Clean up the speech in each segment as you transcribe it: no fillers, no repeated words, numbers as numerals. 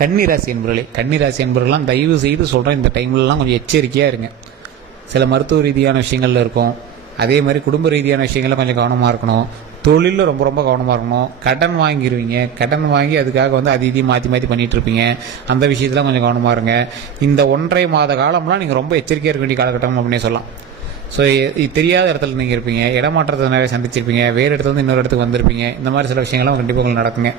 கன்னிராசி என்பவர்களே, கன்னிராசி என்பவர்கள்லாம் தயவு செய்து சொல்கிறேன், இந்த டைம்லலாம் கொஞ்சம் எச்சரிக்கையாக இருங்க. சில மருத்துவ ரீதியான விஷயங்கள்ல இருக்கும், அதே மாதிரி குடும்ப ரீதியான விஷயங்கள்ல கொஞ்சம் கவனமாக இருக்கணும். தொழிலில் ரொம்ப ரொம்ப கவனமாக இருக்கணும். கடன் வாங்கிடுவீங்க, கடன் வாங்கி அதுக்காக வந்து அது இதையும் மாற்றி மாற்றி பண்ணிகிட்டு இருப்பீங்க. அந்த விஷயத்தில் கொஞ்சம் கவனமாக இருங்க. இந்த 1.5 மாத காலம்லாம் நீங்கள் ரொம்ப எச்சரிக்கையாக இருக்க வேண்டிய காலகட்டம் அப்படின்னே சொல்லலாம். ஸோ தெரியாத இடத்துல நீங்கள் இருப்பீங்க, இடமாற்றத்தை நிறைய சந்திச்சிருப்பீங்க, வேறு இடத்துல வந்து இன்னொரு இடத்துக்கு வந்திருப்பீங்க. இந்த மாதிரி சில விஷயங்கள்லாம் கண்டிப்பாக உங்களுக்கு நடக்குங்க.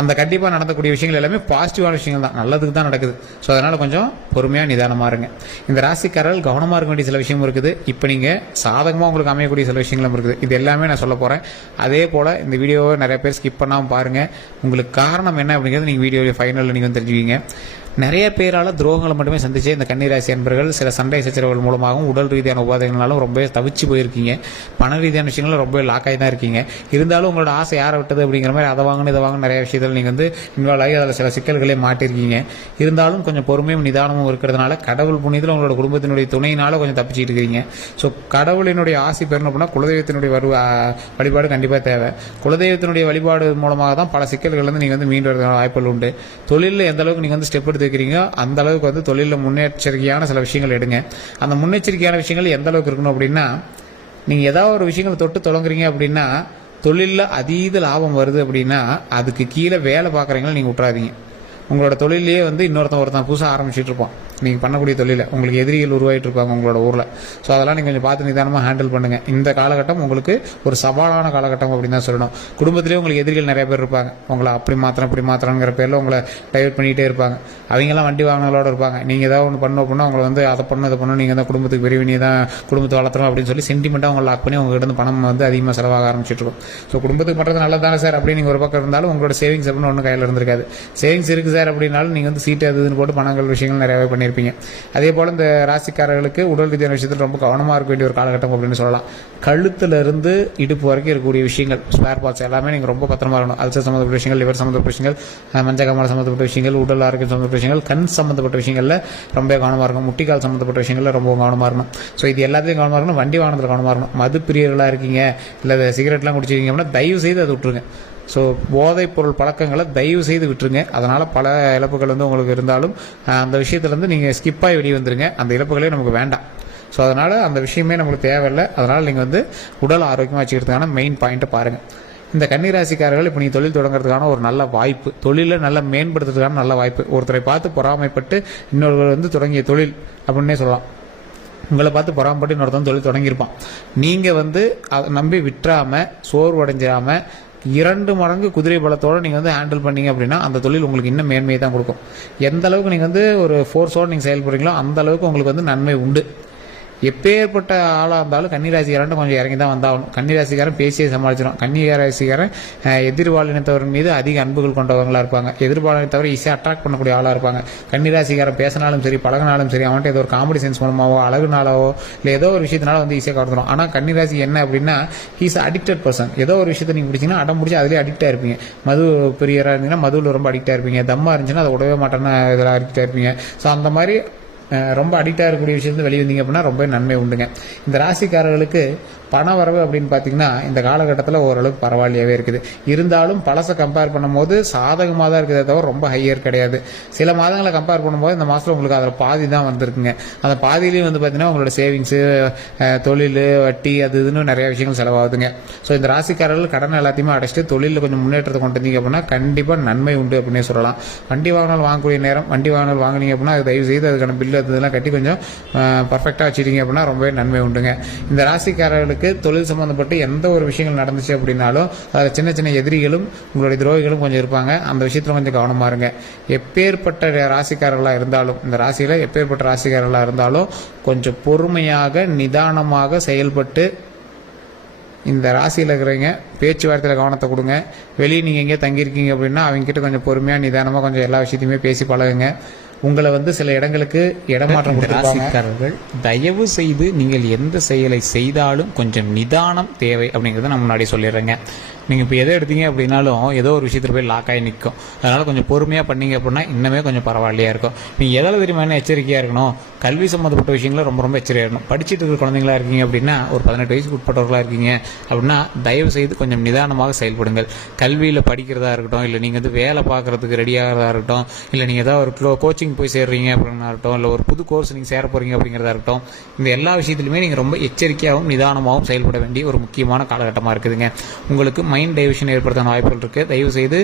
அந்த கண்டிப்பாக நடக்கக்கூடிய விஷயங்கள் எல்லாமே பாசிட்டிவான விஷயங்கள் தான், நல்லதுக்கு தான் நடக்குது. ஸோ அதனால் கொஞ்சம் பொறுமையாக நிதானமாக இருங்க. இந்த ராசிக்காரர்கள் கவனமாக இருக்க வேண்டிய சில விஷயமும் இருக்குது. இப்போ நீங்கள் சாதகமாக உங்களுக்கு அமையக்கூடிய சில விஷயங்களும் இருக்குது. இது எல்லாமே நான் சொல்ல போகிறேன். அதே போல் இந்த வீடியோவை நிறைய பேர் ஸ்கிப் பண்ணாமல் பாருங்கள். உங்களுக்கு காரணம் என்ன அப்படிங்கிறது நீங்கள் வீடியோ ஃபைனலில் நீங்கள் வந்து தெரிஞ்சுவீங்க. நிறைய பேரால் துரோகங்களை மட்டுமே சந்திச்சு இந்த கன்னிராசி அன்பர்கள் சில சண்டை சச்சரவுகள் மூலமாகவும் உடல் ரீதியான உபாதைகளாலும் ரொம்ப தவிச்சு போயிருக்கீங்க. பண ரீதியான விஷயங்களும் ரொம்ப லாக்காகி தான் இருக்கீங்க. இருந்தாலும் உங்களோட ஆசை யாரை விட்டது அப்படிங்கிற மாதிரி அதை வாங்கணும் இதை வாங்கணும் நிறைய விஷயத்தில் நீங்கள் வந்து இன்வால்வ் ஆகி அதில் சில சிக்கல்களே மாட்டிருக்கீங்க. இருந்தாலும் கொஞ்சம் பொறுமையும் நிதானமும் இருக்கிறதுனால கடவுள் புண்ணியத்தில் உங்களோட குடும்பத்தினுடைய துணையினால் கொஞ்சம் தப்பிச்சுட்டு இருக்கிறீங்க. ஸோ கடவுளினுடைய ஆசை பெறணும் அப்படின்னா குலதெய்வத்தினுடைய வழிபாடு கண்டிப்பாக தேவை. குலதெய்வத்தினுடைய வழிபாடு மூலமாக தான் பல சிக்கல்கள் வந்து நீங்கள் வந்து மீண்டு வரதுக்கான வாய்ப்புகள் உண்டு. தொழிலில் எந்த அளவுக்கு நீங்கள் வந்து ஸ்டெப் எடுத்து வைக்கிறீங்க அந்த அளவுக்கு வந்து தொழிலில் முன்னெச்சரிக்கையான சில விஷயங்கள் எடுங்க. அந்த முன்னெச்சரிக்கையான விஷயங்கள் எந்த அளவுக்கு இருக்கணும் அப்படின்னா, நீங்கள் ஏதாவது ஒரு விஷயங்களை தொட்டு தொடங்குறீங்க அப்படின்னா தொழிலில் அதீத லாபம் வருது அப்படின்னா அதுக்கு கீழே வேலை பார்க்குறீங்களா நீங்கள் விட்றாதீங்க. உங்களோட தொழிலே வந்து ஒருத்தன் புதுசாக ஆரம்பிச்சுட்டு இருப்பான். நீங்கள் பண்ணக்கூடிய தொழிலை உங்களுக்கு எதிரிகள் உருவாகிட்டு இருப்பாங்க உங்களோட ஊரில். ஸோ அதெல்லாம் நீங்கள் கொஞ்சம் பார்த்து நிதானமாக ஹேண்டில் பண்ணுங்கள். இந்த காலகட்டம் உங்களுக்கு ஒரு சவாலான காலகட்டம் அப்படின்னு தான் சொல்லணும். குடும்பத்திலே உங்களுக்கு எதிரிகள் நிறைய பேர் இருப்பாங்க. உங்களை அப்படி மாத்திரம் இப்படி மாத்திரங்கிற பேரில் உங்களை டைவர்ட் பண்ணிகிட்டே இருப்பாங்க. அவங்கெல்லாம் வண்டி வாங்கினங்களோட இருப்பாங்க. நீங்கள் ஏதாவது ஒன்று பண்ணணும் அப்படின்னா உங்களை வந்து அதை பண்ணணும் இதை பண்ணணும், நீங்கள் தான் குடும்பத்துக்கு பெரிய நீ தான் குடும்பத்தை வளர்த்தணும் அப்படின்னு சொல்லி சென்டிமெண்ட்டாக உங்களை லாக் பண்ணி உங்கள்கிட்ட இருந்து பணம் வந்து அதிகமாக செலவாக ஆரம்பிச்சிட்ருக்கும். ஸோ குடும்பத்துக்கு பண்ணுறது நல்லதானே சார் அப்படின்னு நீங்கள் ஒரு பக்கம் இருந்தாலும் உங்களோட சேவிங்ஸ் அப்படின்னு ஒன்றும் கையில் இருந்திருக்காது. சேவிங்ஸ் இருக்குது சார் அப்படின்னாலும் நீங்கள் வந்து சீட்டு அதுன்னு போட்டு பணங்கள் விஷயங்கள் நிறையவே பண்ணியிருப்பீங்க. அதே போல் இந்த ராசிக்காரர்களுக்கு உடல் ரீதியான விஷயத்தில் ரொம்ப கவனமாக இருக்க வேண்டிய ஒரு காலகட்டம் அப்படின்னு சொல்லலாம். கழுத்திலிருந்து இடுப்பு வரைக்கும் இருக்கக்கூடிய விஷயங்கள் ஸ்பேர் பார்ட்ஸ் எல்லாமே நீங்கள் ரொம்ப பத்திரமா இருக்கணும். அல்சர் சம்மந்தப்பட்ட விஷயங்கள், லிவர் சம்மந்தப்பட்ட விஷயங்கள், மஞ்சக்காமல் சம்மந்தப்பட்ட விஷயங்கள், உடல் ஆரோக்கியம் சம்மந்தப்பட்ட விஷயங்கள், கண் சம்மந்தப்பட்ட விஷயங்களில் ரொம்ப கவனமாக இருக்கணும். முட்டிக்கால் சம்மந்தப்பட்ட விஷயங்களில் ரொம்ப கவனமாக இருக்கணும். ஸோ இது எல்லாத்தையும் கவனமாக இருக்கணும். வண்டி வாகனத்தில் கவனமாக இருக்கணும். மது பிரியர்களாக இருக்கீங்க இல்லை சிகரெட்லாம் குடிச்சிருக்கீங்க அப்படின்னா தயவு செய்து அதை விட்டுருங்க. ஸோ போதைப் பொருள் பழக்கங்களை தயவு செய்து விட்டுருங்க. அதனால் பல இழப்புகள் வந்து உங்களுக்கு இருந்தாலும் அந்த விஷயத்துலேருந்து நீங்கள் ஸ்கிப்பாகி வெளியே வந்துருங்க. அந்த இழப்புகளே நமக்கு வேண்டாம். ஸோ அதனால் அந்த விஷயமே நமக்கு தேவையில்லை. அதனால் நீங்கள் வந்து உடல் ஆரோக்கியமாக வச்சுக்கிறதுக்கான மெயின் பாயிண்ட்டை பாருங்கள். இந்த கன்னிராசிக்காரர்கள் இப்போ நீங்கள் தொழில் தொடங்குறதுக்கான ஒரு நல்ல வாய்ப்பு, தொழிலை நல்லா மேம்படுத்துறதுக்கான நல்ல வாய்ப்பு. ஒருத்தரை பார்த்து பொறாமைப்பட்டு இன்னொருவர் வந்து தொடங்கிய தொழில் அப்படின்னே சொல்லலாம். உங்களை பார்த்து பொறாமப்பட்டு இன்னொருத்தன் தொழில் தொடங்கியிருப்பான். நீங்கள் வந்து அதை நம்பி விட்டுறாமல் சோர்வடைஞ்சிடாமல் 2 மடங்கு குதிரை பலத்தோடு நீங்கள் வந்து ஹேண்டில் பண்ணீங்க அப்படின்னா அந்த தொழில் உங்களுக்கு இன்னும் மேன்மையை தான் கொடுக்கும். எந்த அளவுக்கு நீங்கள் வந்து ஒரு ஃபோர்ஸோடு நீங்கள் செயல்படுறீங்களோ அந்த அளவுக்கு உங்களுக்கு வந்து நன்மை உண்டு. எப்பேற்பட்ட ஆளாக இருந்தாலும் கன்னிராசிக்காரன் கொஞ்சம் இறங்கி தான் வந்தாகணும். கன்னிராசிக்காரன் பேசியே சமாளிச்சிடும். கன்னிராசிக்காரன் எதிர்பாலினத்தவர் மீது அதிக அன்புகள் கொண்டவங்களாக இருப்பாங்க. எதிர்பாலினத்தவரை ஈஸியாக அட்ராக்ட் பண்ணக்கூடிய ஆளாக இருப்பாங்க. கன்னிராசிக்காரன் பேசினாலும் சரி பழகினாலும் சரி அவன்கிட்ட ஏதோ ஒரு காமெடி சென்ஸ் மூலமாவோ அழகுனாலவோ இல்லை ஏதோ ஒரு விஷயத்தினால வந்து ஈஸியாக கவர்ந்துடும். ஆனால் கன்னிராசி என்ன அப்படின்னா ஹீஸ் அடிக்டட் பர்சன். ஏதோ ஒரு விஷயத்தை நீங்கள் பிடிச்சிங்கன்னா அடம் முடிச்சு அதிலே அடிக்டாக இருப்பீங்க. மது பிரியராக இருந்தீங்கன்னா மதுவில் ரொம்ப அடிக்டாக இருப்பீங்க. தம்மா இருந்துச்சுன்னா அதை உடவே மாட்டேன்னு இதில் அடிக்டாக இருப்பீங்க. ஸோ அந்த மாதிரி ரொம்ப அடிக்டாக இருக்கக்கூடிய விஷயத்தை வெளியே வந்தீங்க அப்படின்னா ரொம்ப நன்மை உண்டுங்க. இந்த ராசிக்காரர்களுக்கு பண வரவு அப்படின்னு பார்த்தீங்கன்னா இந்த காலகட்டத்தில் ஓரளவுக்கு பரவாயில்லையாகவே இருக்குது. இருந்தாலும் பழசை கம்பேர் பண்ணும்போது சாதகமாக தான் இருக்குதே தவிர ரொம்ப ஹையர் கிடையாது. சில மாதங்களை கம்பேர் பண்ணும்போது இந்த மாதத்தில் உங்களுக்கு அதில் பாதி தான் வந்திருக்குங்க. அந்த பாதியிலையும் வந்து பார்த்தீங்கன்னா உங்களோட சேவிங்ஸு, தொழில், வட்டி அது இதுன்னு நிறைய விஷயங்கள் செலவாகுதுங்க. ஸோ இந்த ராசிக்காரர்கள் கடன் எல்லாத்தையுமே அடைச்சிட்டு தொழிலில் கொஞ்சம் முன்னேற்றத்தை கொண்டு வந்தீங்க அப்படின்னா கண்டிப்பாக நன்மை உண்டு அப்படின்னே சொல்லலாம். வண்டி வாகனம் வாங்கக்கூடிய நேரம் வண்டி வாகனம் வாங்கினீங்க அப்படின்னா அது தயவு செய்து அதுக்கான பில்லு அதெல்லாம் கட்டி கொஞ்சம் பர்ஃபெக்டாக வச்சுட்டீங்க அப்படின்னா ரொம்பவே நன்மை உண்டுங்க. இந்த ராசிக்காரர்களுக்கு தொழில் சம்பந்தப்பட்டு எந்த ஒரு விஷயங்கள் நடந்துச்சு அப்படின்னாலும் அதில் சின்ன சின்ன எதிரிகளும் உங்களுடைய துரோகிகளும் கொஞ்சம் இருப்பாங்க. அந்த விஷயத்தில் கொஞ்சம் கவனமாக இருங்க. எப்பேற்பட்ட ராசிக்காரர்களாக இருந்தாலும் இந்த ராசியில் எப்பேற்பட்ட ராசிக்காரர்களாக இருந்தாலும் கொஞ்சம் பொறுமையாக நிதானமாக செயல்பட்டு இந்த ராசியில் இருக்கிறவங்க பேச்சுவார்த்தையில் கவனத்தை கொடுங்க. வெளியே நீங்கள் எங்கேயோ தங்கியிருக்கீங்க அப்படின்னா அவங்ககிட்ட கொஞ்சம் பொறுமையாக நிதானமாக கொஞ்சம் எல்லா விஷயத்தையுமே பேசி பழகுங்க. உங்களை வந்து சில இடங்களுக்கு இடமாற்றம் ராசிக்காரர்கள் தயவு செய்து நீங்கள் எந்த செயலை செய்தாலும் கொஞ்சம் நிதானம் தேவை அப்படிங்கிறத நான் முன்னாடி சொல்லிடுறேங்க. நீங்கள் இப்போ எதை எடுத்தீங்க அப்படின்னாலும் ஏதோ ஒரு விஷயத்தில் போய் லாக் ஆகி நிற்கும். அதனால் கொஞ்சம் பொறுமையாக பண்ணீங்க அப்படின்னா இன்னுமே கொஞ்சம் பரவாயில்லையா இருக்கும். நீங்கள் எதாவது தெரியுமா என்ன எச்சரிக்கையாக இருக்கணும், கல்வி சம்மந்தப்பட்ட விஷயங்களும் ரொம்ப ரொம்ப எச்சரிக்கையாக இருக்கணும். படிச்சுட்டு இருக்கிற குழந்தைங்களா இருக்கீங்க அப்படின்னா, ஒரு 18 வயசுக்கு உட்பட்டவர்களாக இருக்கீங்க அப்படின்னா தயவு செய்து கொஞ்சம் நிதானமாக செயல்படுங்கள். கல்வியில் படிக்கிறதா இருக்கட்டும், இல்லை நீங்கள் வேலை பார்க்குறதுக்கு ரெடியாகிறதா இருக்கட்டும், இல்லை நீங்கள் ஏதாவது ஒரு கோச்சிங் போய் சேர்றீங்க அப்படின்னா இருக்கட்டும், இல்லை ஒரு புது கோர்ஸ் நீங்கள் சேர போகிறீங்க அப்படிங்கிறதா இருக்கட்டும், இந்த எல்லா விஷயத்துலையுமே நீங்கள் ரொம்ப எச்சரிக்கையாகவும் நிதானமாகவும் செயல்பட வேண்டிய ஒரு முக்கியமான காலகட்டமாக இருக்குதுங்க. உங்களுக்கு மைண்ட் டைவர்ஷன் ஏற்படுத்தான வாய்ப்புகள் இருக்குது. தயவு செய்து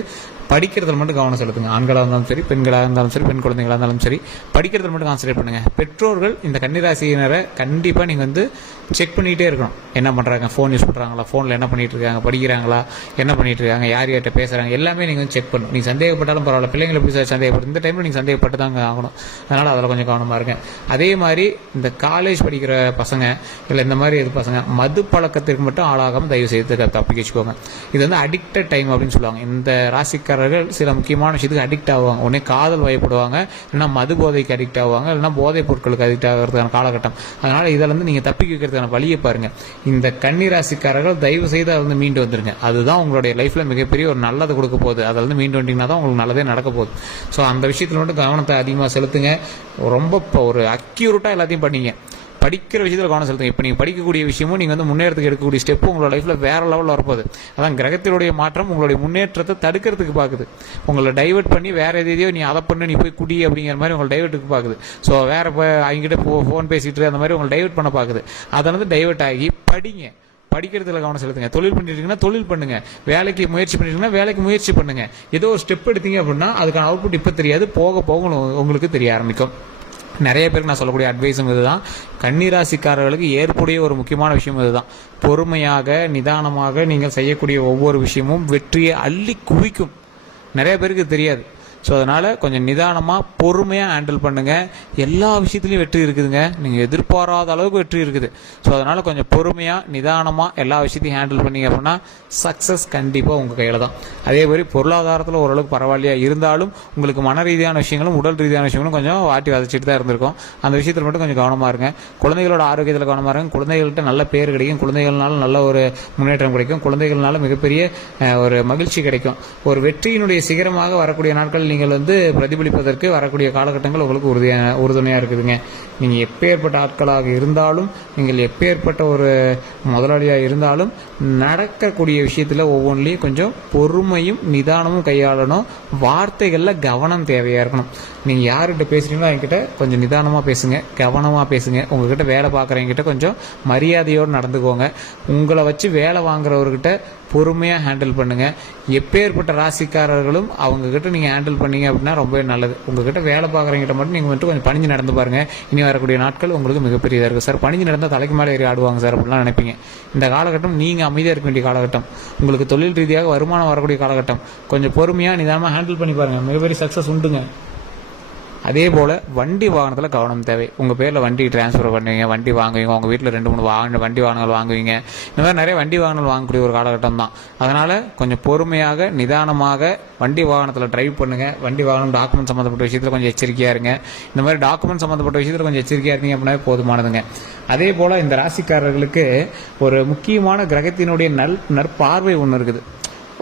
படிக்கிறதுல மட்டும் கவனம் செலுத்துங்க. ஆண்களாக இருந்தாலும் சரி, பெண்களாக இருந்தாலும் சரி, பெண் குழந்தைகளாக இருந்தாலும் சரி, படிக்கிறதுல மட்டும் கான்சன்ட்ரேட் பண்ணுங்கள். பெற்றோர்கள் இந்த கன்னிராசியினரை கண்டிப்பாக நீங்கள் செக் பண்ணிகிட்டே இருக்கணும். என்ன பண்ணுறாங்க, ஃபோன் யூஸ் பண்ணுறாங்களா, ஃபோனில் என்ன பண்ணிகிட்டு இருக்காங்க, படிக்கிறாங்களா, என்ன பண்ணிகிட்டு இருக்காங்க, யார் யார்கிட்ட பேசுகிறாங்க, எல்லாமே நீங்கள் செக் பண்ணணும். நீங்கள் சந்தேகப்பட்டாலும் பரவாயில்ல, பிள்ளைங்களை எப்படி சந்தேகப்படும், இந்த டைமில் நீங்கள் சந்தேகப்பட்டு தாங்க ஆகணும். அதனால் அதில் கொஞ்சம் கவனமாக இருங்க. அதே மாதிரி இந்த காலேஜ் படிக்கிற பசங்க, இல்லை இந்த மாதிரி இது பசங்க மது பழக்கத்திற்கு மட்டும் ஆளாகாமல் தயவு செய்து தப்பிக்க வச்சுக்கோங்க. இது அடிக்டட் டைம் அப்படின்னு சொல்லுவாங்க. இந்த ராசிக்காரர்கள் சில முக்கியமான விஷயத்துக்கு அடிக்ட் ஆகுவாங்க. உடனே காதல் வயப்படுவாங்க, இல்லைனா மது போதைக்கு அடிக்ட் ஆகுவாங்க, இல்லைனா போதைப் பொருட்களுக்கு அடிக்ட் ஆகிறதுக்கான காலகட்டம். அதனால் இதில் நீங்கள் தப்பிக்க வைக்கிறதுக்கான வழியை பாருங்கள். இந்த கன்னிராசிக்காரர்கள் தயவு செய்து அதை மீண்டு வந்துருங்க. அதுதான் உங்களுடைய லைஃப்பில் மிகப்பெரிய ஒரு நல்லது கொடுக்க போகுது. அதில் மீண்டு வந்தீங்கன்னா தான் உங்களுக்கு நல்லதே நடக்க போகுது. ஸோ அந்த விஷயத்தில் மட்டும் கவனத்தை அதிகமாக செலுத்துங்க. ரொம்ப ஒரு அக்யூரேட்டாக எல்லாத்தையும் பண்ணீங்க. படிக்கிற விஷயத்தில் கவனம் செலுத்துங்க. இப்போ நீங்கள் படிக்கக்கூடிய விஷயமும் நீங்கள் முன்னேறதுக்கு எடுக்கக்கூடிய ஸ்டெப்பு உங்களோட லைஃப்பில் வேறு லெவலில் வரப்போகுது. அதான் கிரகத்தினுடைய மாற்றம் உங்களுடைய முன்னேற்றத்தை தடுக்கிறதுக்கு பார்க்குது. உங்களை டைவெர்ட் பண்ணி வேறு எதையோ நீ அதை பண்ணு, நீ போய் குடி அப்படிங்கிற மாதிரி உங்களை டைவெர்ட்டுக்கு பார்க்குது. ஸோ வேறு அவங்ககிட்ட ஃபோன் பேசிட்டு அந்த மாதிரி உங்களை டைவெர்ட் பண்ண பார்க்குது. அதை டைவெர்ட் ஆகி படிங்க. படிக்கிறதுல கவனம் செலுத்துங்க. தொழில் பண்ணிட்டீங்கன்னா தொழில் பண்ணுங்க, வேலைக்கு முயற்சி பண்ணிட்டீங்கன்னா வேலைக்கு முயற்சி பண்ணுங்க. ஏதோ ஒரு ஸ்டெப் எடுத்தீங்க அப்படின்னா அதுக்கான அவுட்புட் இப்போ தெரியாது, போக போக உங்களுக்கு தெரிய ஆரம்பிக்கும். நிறைய பேருக்கு நான் சொல்லக்கூடிய அட்வைஸும் இதுதான். கன்னிராசிக்காரர்களுக்கு ஏற்புடைய ஒரு முக்கியமான விஷயம் இதுதான். பொறுமையாக நிதானமாக நீங்கள் செய்யக்கூடிய ஒவ்வொரு விஷயமும் வெற்றியை அள்ளி குவிக்கும். நிறைய பேருக்கு தெரியாது. ஸோ அதனால் கொஞ்சம் நிதானமாக பொறுமையாக ஹேண்டில் பண்ணுங்கள். எல்லா விஷயத்துலையும் வெற்றி இருக்குதுங்க. நீங்கள் எதிர்பாராத அளவுக்கு வெற்றி இருக்குது. ஸோ அதனால் கொஞ்சம் பொறுமையாக நிதானமாக எல்லா விஷயத்தையும் ஹேண்டில் பண்ணிங்க அப்படின்னா சக்ஸஸ் கண்டிப்பாக உங்கள் கையில் தான். அதே மாதிரி பொருளாதாரத்தில் ஓரளவுக்கு பரவாயில்லையா இருந்தாலும் உங்களுக்கு மன ரீதியான விஷயங்களும் உடல் ரீதியான விஷயங்களும் கொஞ்சம் வாட்டி வதச்சிட்டு தான் இருந்திருக்கும். அந்த விஷயத்தில் மட்டும் கொஞ்சம் கவனமாக இருங்க. குழந்தைகளோட ஆரோக்கியத்தில் கவனமாக இருங்க. குழந்தைகள்கிட்ட நல்ல பேர் கிடைக்கும், குழந்தைகள்னால நல்ல ஒரு முன்னேற்றம் கிடைக்கும், குழந்தைகள்னால மிகப்பெரிய ஒரு மகிழ்ச்சி கிடைக்கும். ஒரு வெற்றியினுடைய சிகரமாக வரக்கூடிய நாட்கள் நீங்கள் பிரதிபலிப்பதற்கு வரக்கூடிய காலகட்டங்கள் உங்களுக்கு உறுதுணையாக இருக்குதுங்க. நீங்கள் எப்பேற்பட்ட ஆட்களாக இருந்தாலும், நீங்கள் எப்பேற்பட்ட ஒரு முதலாளியாக இருந்தாலும் நடக்கக்கூடிய விஷயத்தில் ஒவ்வொன்றிலையும் கொஞ்சம் பொறுமையும் நிதானமும் கையாளணும். வார்த்தைகளில் கவனம் தேவையாக இருக்கணும். நீங்கள் யார்கிட்ட பேசுகிறீங்களோ அவங்ககிட்ட கொஞ்சம் நிதானமாக பேசுங்க, கவனமாக பேசுங்க. உங்கள்கிட்ட வேலை பார்க்குறவங்ககிட்ட கொஞ்சம் மரியாதையோடு நடந்துக்கோங்க. உங்களை வச்சு வேலை வாங்குறவர்கிட்ட பொறுமையாக ஹேண்டில் பண்ணுங்கள். எப்பேற்பட்ட ராசிக்காரர்களும் அவங்கக்கிட்ட நீங்கள் ஹேண்டில் பண்ணீங்க அப்படின்னா ரொம்பவே நல்லது. உங்கள்கிட்ட வேலை பார்க்குறவங்ககிட்ட மட்டும் நீங்கள் கொஞ்சம் பணிஞ்சு நடந்து பாருங்கள். இனி வரக்கூடிய நாட்கள் உங்களுக்கு மிகப்பெரியதாக இருக்குது. சார் பணிஞ்சு நடந்தால் தலைக்கு மேலே ஏறி ஆடுவாங்க சார் அப்படிலாம் நினைப்பீங்க. இந்த காலகட்டம் நீங்கள் அமைதியாக இருக்க வேண்டிய காலகட்டம். உங்களுக்கு தொழில் ரீதியாக வருமானம் வரக்கூடிய காலகட்டம். கொஞ்சம் பொறுமையாக நிதானமாக ஹேண்டில் பண்ணி பாருங்கள். மிகப்பெரிய சக்ஸஸ் உண்டுங்க. அதே போல் வண்டி வாகனத்தில் கவனம் தேவை. உங்கள் பேரில் வண்டி டிரான்ஸ்ஃபர் பண்ணுவீங்க, வண்டி வாங்குவீங்க, உங்கள் வீட்டில் 2-3 வண்டி வாகனங்கள் வாங்குவீங்க. இந்த மாதிரி நிறைய வண்டி வாகனங்கள் வாங்கக்கூடிய ஒரு காலகட்டம் தான். அதனால் கொஞ்சம் பொறுமையாக நிதானமாக வண்டி வாகனத்தில் டிரைவ் பண்ணுங்கள். வண்டி வாகனம் டாக்குமெண்ட் சம்மந்தப்பட்ட விஷயத்தில் கொஞ்சம் எச்சரிக்கையாக இருங்க. இந்த மாதிரி டாக்குமெண்ட் சம்மந்தப்பட்ட விஷயத்தில் கொஞ்சம் எச்சரிக்கையாக இருந்தீங்க அப்படின்னா போதுமானதுங்க. அதே போல் இந்த ராசிக்காரர்களுக்கு ஒரு முக்கியமான கிரகத்தினுடைய நற்பார்வை ஒன்று இருக்குது.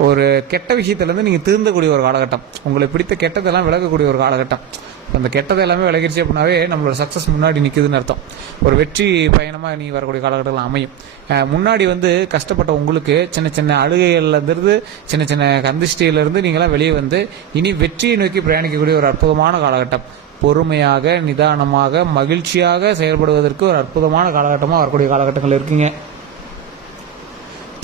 ஒரு கெட்ட விஷயத்துலேருந்து நீங்கள் திருந்தக்கூடிய ஒரு காலகட்டம், உங்களுக்கு பிடித்த கெட்டதெல்லாம் விலகக்கூடிய ஒரு காலகட்டம். அந்த கெட்டதை எல்லாமே விலகிடுச்சு அப்படின்னாவே நம்மளோட சக்ஸஸ் முன்னாடி நிற்குதுன்னு அர்த்தம். ஒரு வெற்றி பயணமாக நீ வரக்கூடிய காலகட்டத்தில் அமையும். முன்னாடி கஷ்டப்பட்ட உங்களுக்கு சின்ன சின்ன அழுகைகள்லேருந்து, சின்ன சின்ன கந்திஷ்டியிலேருந்து நீங்களாம் வெளியே வந்து இனி வெற்றியை நோக்கி பிரயாணிக்கக்கூடிய ஒரு அற்புதமான காலகட்டம். பொறுமையாக நிதானமாக மகிழ்ச்சியாக செயல்படுவதற்கு ஒரு அற்புதமான காலகட்டமாக வரக்கூடிய காலகட்டங்கள் இருக்குங்க.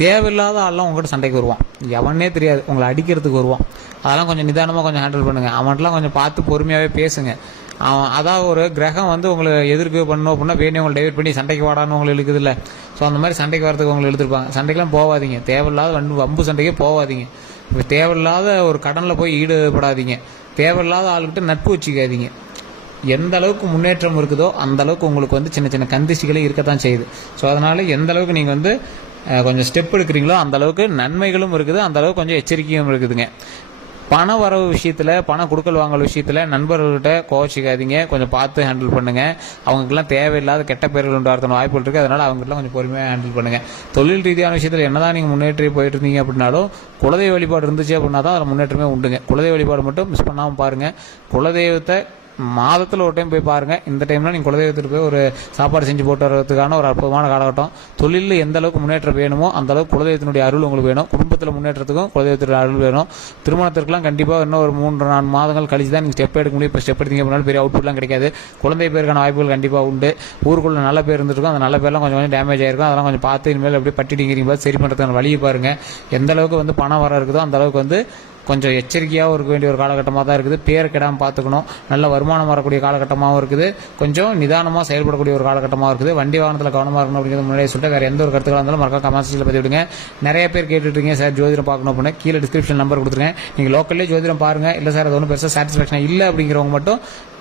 தேவையில்லாத ஆள்லாம் உங்கள்கிட்ட சண்டைக்கு வருவான், எவனே தெரியாது, உங்களை அடிக்கிறதுக்கு வருவான். அதெல்லாம் கொஞ்சம் நிதானமாக கொஞ்சம் ஹேண்டில் பண்ணுங்கள். அவன்கிட்டலாம் கொஞ்சம் பார்த்து பொறுமையாகவே பேசுங்க. அவன் அதாவது ஒரு கிரகம் உங்களை எதிர்க்கு பண்ணணும் அப்படின்னா வேணே உங்களை டைவர்ட் பண்ணி சண்டைக்கு வாடான்னு உங்களை இழுக்குது இல்லை. ஸோ அந்த மாதிரி சண்டைக்கு வரதுக்கு உங்களை எழுதிருப்பாங்க. சண்டைக்கெல்லாம் போகாதீங்க. தேவையில்லாத வம்பு சண்டைக்கே போகாதீங்க. இப்போ தேவையில்லாத ஒரு கடனில் போய் ஈடுபடாதீங்க. தேவையில்லாத ஆளுக்கிட்ட நட்பு வச்சுக்காதீங்க. எந்த அளவுக்கு முன்னேற்றம் இருக்குதோ அந்த அளவுக்கு உங்களுக்கு சின்ன சின்ன கந்திஷ்டிகளே இருக்கத்தான் செய்யுது. ஸோ அதனால் எந்த அளவுக்கு நீங்கள் கொஞ்சம் ஸ்டெப் எடுக்கிறீங்களோ அந்த அளவுக்கு நன்மைகளும் இருக்குது, அந்த அளவுக்கு கொஞ்சம் எச்சரிக்கையும் இருக்குதுங்க. பண வரவு விஷயத்தில், பண கொடுக்கல் வாங்கல் விஷயத்தில் நண்பர்கள்கிட்ட கோச்சிக்காதீங்க, கொஞ்சம் பார்த்து ஹேண்டில் பண்ணுங்கள். அவங்களுக்குலாம் தேவையில்லாத கெட்ட பேர்கள் உண்டாகிறதுன வாய்ப்புகள் இருக்குது. அதனால் அவங்ககிட்டலாம் கொஞ்சம் பொறுமையாக ஹேண்டில் பண்ணுங்கள். தொழில் ரீதியான விஷயத்தில் என்னதான் நீங்கள் முன்னேற்றி போயிட்டு இருந்தீங்க அப்படின்னாலும் குலதெய்வ வழிபாடு இருந்துச்சு அப்படின்னா தான் அதில் முன்னேற்றமே உண்டுங்க. குலதெய்வ வழிபாடு மட்டும் மிஸ் பண்ணாமல் பாருங்கள். குலதெய்வத்தை மாதத்தில் ஒரு டைம் போய் பாருங்கள். இந்த டைம்லாம் நீங்கள் குலதெய்வத்துக்கு போய் ஒரு சாப்பாடு செஞ்சு போட்டு வரதுக்கான ஒரு அற்புதமான காலகட்டம். தொழிலில் எந்த அளவுக்கு முன்னேற்றம் வேணுமோ அந்த அளவுக்கு குலதெய்வத்தினுடைய அருள் உங்களுக்கு வேணும். குடும்பத்தில் முன்னேற்றத்துக்கும் குலதெய்வத்தினுடைய அருள் வேணும். திருமணத்திற்கெல்லாம் கண்டிப்பாக இன்னும் ஒரு 3-4 மாதங்கள் கழிச்சு தான் நீங்கள் ஸ்டெப் எடுக்க முடியும். இப்போ ஸ்டெப் எடுத்தீங்க அப்படின்னாலும் பெரிய அவுட்புட்லாம் கிடைக்காது. குழந்தை பேருக்கான வாய்ப்புகள் கண்டிப்பாக உண்டு. ஊருக்குள்ள நல்ல பேர் இருந்துருக்கும், அந்த நல்ல பேர்லாம் கொஞ்சம் டேமேஜ் ஆயிருக்கும். அதெல்லாம் கொஞ்சம் பார்த்து இனிமேல் எப்படி பட்டிடிங்கிறீங்க சரி பண்ணுறதுக்கான வழியை பாருங்கள். எந்த அளவுக்கு பணம் வர இருக்குதோ அந்த அளவுக்கு கொஞ்சம் எச்சரிக்கையாகவும் இருக்க வேண்டிய ஒரு காலகட்டமாக தான் இருக்குது. பேர் கெடாமல் பார்த்துக்கணும். நல்ல வருமானம் வரக்கூடிய காலகட்டமாகவும் இருக்குது. கொஞ்சம் நிதானமாக செயல்படக்கூடிய ஒரு காலகட்டமாக இருக்குது. வண்டி வாகனத்தில் கவனமாக இருக்கணும் அப்படிங்கிறது முன்னாடியே சொல்லிட்டு வேறு எந்த ஒரு கருத்துக்களாக இருந்தாலும் மறக்காம கமெண்ட் செக்ஷனில் பதிவு விடுங்க. நிறைய பேர் கேட்டுட்ருக்கீங்க சார் ஜோதிடம் பார்க்கணும் அப்படின்னு. கீழே டிஸ்கிரிப்ஷன் நம்பர் கொடுத்துருக்கேன். நீங்கள் லோக்கல்லே ஜோதிடம் பாருங்கள். இல்லை சார் அது ஒன்றும் பெருசாக சாட்டிஸ்ஃபேக்ஷன் இல்லை அப்படிங்கிறவங்க மட்டும்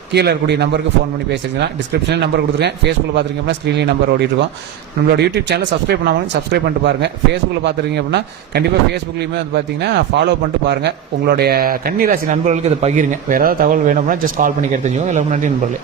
கீழே இருக்கக்கூடிய நம்பருக்கு ஃபோன் பண்ணி பேசிக்கலாம். டிஸ்கிரிப்ஷனில் நம்பர் கொடுத்துருக்கேன். ஃபேஸ்புக்கில் பார்த்துருக்கீங்க அப்படின்னா ஸ்க்ரீன்லேயும் நம்பர் ஓடிட்டு இருக்கும். நம்மளோட யூடியூப் சேனல் சப்ஸ்கிரைப் பண்ணாமல் சப்ஸ்கிரைப் பண்ணிட்டு பாருங்கள். ஃபேஸ்புக்கில் பார்த்துருக்கீங்க அப்படின்னா கண்டிப்பாக ஃபேஸ்புக்லேயுமே பார்த்தீங்கன்னா ஃபாலோ பண்ணிட்டு பாருங்கள். உங்களுடைய கன்னிராசி நண்பர்களுக்கு இதை பகிருங்க. வேறு ஏதாவது தகவல் வேணும் அப்படின்னா ஜஸ்ட் கால் பண்ணி கேட்டு தெரிஞ்சுக்கோங்க. எல்லாரும் நன்றி நண்பர்களே.